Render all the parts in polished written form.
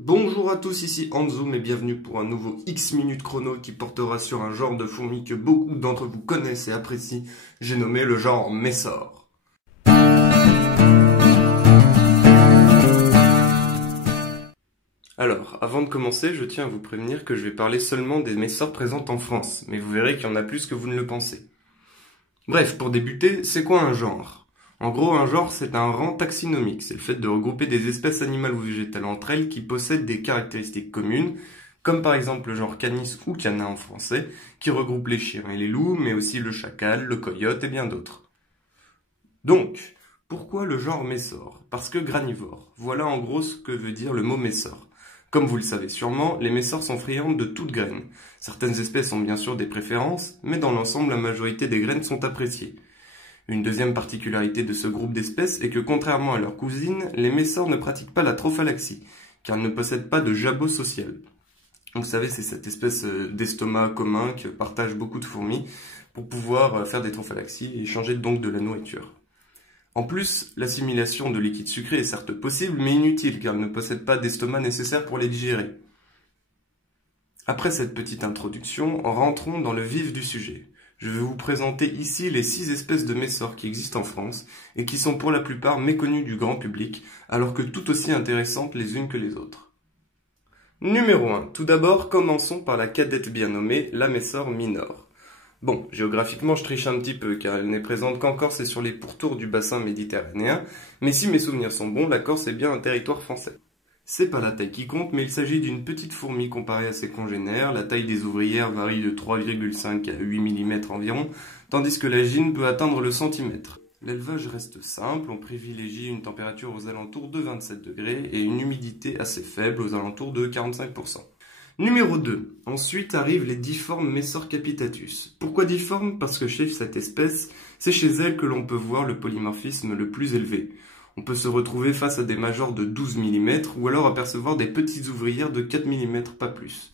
Bonjour à tous, ici Anzoom et bienvenue pour un nouveau X minutes chrono qui portera sur un genre de fourmi que beaucoup d'entre vous connaissent et apprécient. J'ai nommé le genre Messor. Alors, avant de commencer, je tiens à vous prévenir que je vais parler seulement des Messors présentes en France, mais vous verrez qu'il y en a plus que vous ne le pensez. Bref, pour débuter, c'est quoi un genre ? En gros, un genre, c'est un rang taxinomique. C'est le fait de regrouper des espèces animales ou végétales entre elles qui possèdent des caractéristiques communes, comme par exemple le genre Canis ou Canin en français, qui regroupe les chiens et les loups, mais aussi le chacal, le coyote et bien d'autres. Donc, pourquoi le genre Messor? Parce que granivore. Voilà en gros ce que veut dire le mot Messor. Comme vous le savez sûrement, les Messors sont friandes de toutes graines. Certaines espèces ont bien sûr des préférences, mais dans l'ensemble, la majorité des graines sont appréciées. Une deuxième particularité de ce groupe d'espèces est que contrairement à leurs cousines, les Messors ne pratiquent pas la trophallaxie, car ils ne possèdent pas de jabot social. Vous savez, c'est cette espèce d'estomac commun que partagent beaucoup de fourmis pour pouvoir faire des trophallaxies et échanger donc de la nourriture. En plus, l'assimilation de liquides sucrés est certes possible, mais inutile, car elles ne possèdent pas d'estomac nécessaire pour les digérer. Après cette petite introduction, rentrons dans le vif du sujet. Je vais vous présenter ici les 6 espèces de Messors qui existent en France et qui sont pour la plupart méconnues du grand public, alors que tout aussi intéressantes les unes que les autres. Numéro 1. Tout d'abord, commençons par la cadette bien nommée, la Messor minor. Bon, géographiquement je triche un petit peu, car elle n'est présente qu'en Corse et sur les pourtours du bassin méditerranéen, mais si mes souvenirs sont bons, la Corse est bien un territoire français. C'est pas la taille qui compte, mais il s'agit d'une petite fourmi comparée à ses congénères. La taille des ouvrières varie de 3,5 à 8 mm environ, tandis que la gine peut atteindre le centimètre. L'élevage reste simple, on privilégie une température aux alentours de 27 degrés et une humidité assez faible aux alentours de 45%. Numéro 2. Ensuite arrivent les difformes Messor capitatus. Pourquoi difformes? Parce que chez cette espèce, c'est chez elle que l'on peut voir le polymorphisme le plus élevé. On peut se retrouver face à des majors de 12 mm ou alors apercevoir des petites ouvrières de 4 mm, pas plus.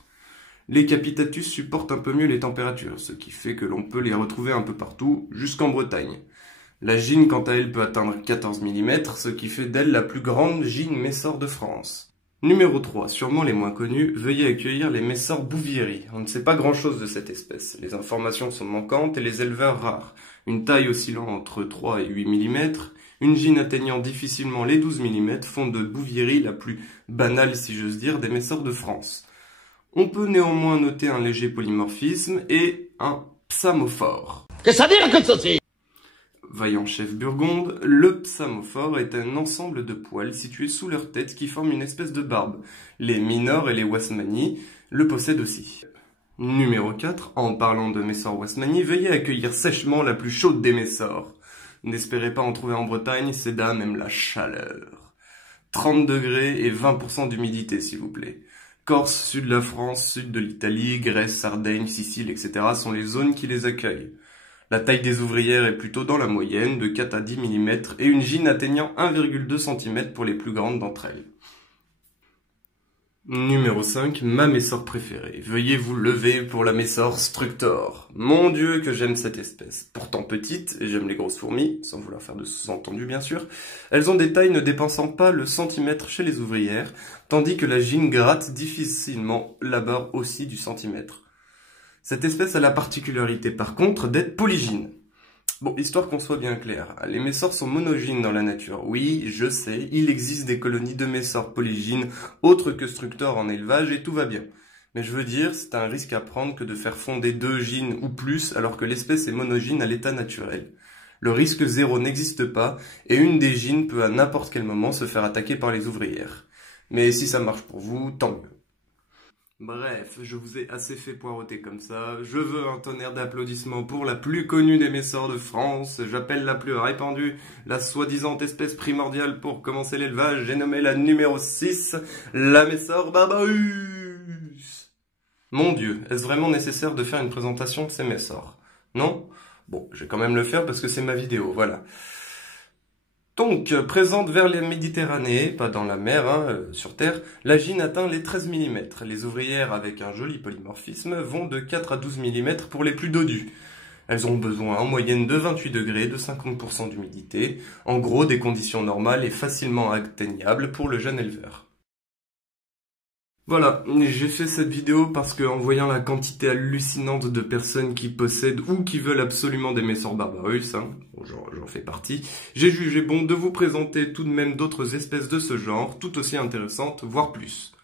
Les capitatus supportent un peu mieux les températures, ce qui fait que l'on peut les retrouver un peu partout, jusqu'en Bretagne. La gine, quant à elle, peut atteindre 14 mm, ce qui fait d'elle la plus grande gine Messor de France. Numéro 3, sûrement les moins connus, veuillez accueillir les Messor bouvieri. On ne sait pas grand-chose de cette espèce. Les informations sont manquantes et les éleveurs rares. Une taille oscillant entre 3 et 8 mm, une gine atteignant difficilement les 12 mm font de Bouvieri la plus banale, si j'ose dire, des Messors de France. On peut néanmoins noter un léger polymorphisme et un psamophore. Qu'est-ce que ça dit que ceci? Vaillant chef burgonde, le psamophore est un ensemble de poils situés sous leur tête qui forment une espèce de barbe. Les minors et les wasmani le possèdent aussi. Numéro 4, en parlant de Messor wasmani, veuillez accueillir sèchement la plus chaude des Messors. N'espérez pas en trouver en Bretagne, ces dames aiment la chaleur. 30 degrés et 20% d'humidité, s'il vous plaît. Corse, sud de la France, sud de l'Italie, Grèce, Sardaigne, Sicile, etc. sont les zones qui les accueillent. La taille des ouvrières est plutôt dans la moyenne, de 4 à 10 mm, et une gine atteignant 1,2 cm pour les plus grandes d'entre elles. Numéro 5, ma Messor préférée. Veuillez vous lever pour la Messor structor. Mon Dieu que j'aime cette espèce. Pourtant petite, et j'aime les grosses fourmis, sans vouloir faire de sous-entendu bien sûr, elles ont des tailles ne dépassant pas le centimètre chez les ouvrières, tandis que la gine gratte difficilement la barre aussi du centimètre. Cette espèce a la particularité par contre d'être polygyne. Bon, histoire qu'on soit bien clair, les Messors sont monogynes dans la nature. Oui, je sais, il existe des colonies de Messors polygynes autres que structors en élevage et tout va bien. Mais je veux dire, c'est un risque à prendre que de faire fonder 2 gynes ou plus alors que l'espèce est monogyne à l'état naturel. Le risque zéro n'existe pas et une des gynes peut à n'importe quel moment se faire attaquer par les ouvrières. Mais si ça marche pour vous, tant mieux. Bref, je vous ai assez fait poireauter comme ça. Je veux un tonnerre d'applaudissements pour la plus connue des Messors de France. J'appelle la plus répandue, la soi-disant espèce primordiale pour commencer l'élevage. J'ai nommé la numéro 6, la Messor barbaus. Mon Dieu, est-ce vraiment nécessaire de faire une présentation de ces Messors? Non? Bon, je vais quand même le faire parce que c'est ma vidéo, voilà. Donc, présente vers la Méditerranée, pas dans la mer, sur Terre, la gine atteint les 13 mm. Les ouvrières avec un joli polymorphisme vont de 4 à 12 mm pour les plus dodues. Elles ont besoin en moyenne de 28 degrés, de 50% d'humidité, en gros des conditions normales et facilement atteignables pour le jeune éleveur. Voilà, j'ai fait cette vidéo parce que en voyant la quantité hallucinante de personnes qui possèdent ou qui veulent absolument des Messor Barbarus, hein, bon, j'en fais partie, j'ai jugé bon de vous présenter tout de même d'autres espèces de ce genre, tout aussi intéressantes, voire plus.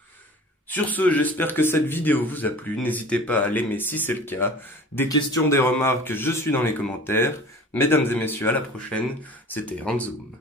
Sur ce, j'espère que cette vidéo vous a plu, n'hésitez pas à l'aimer si c'est le cas. Des questions, des remarques, je suis dans les commentaires. Mesdames et messieurs, à la prochaine, c'était Ranzoom.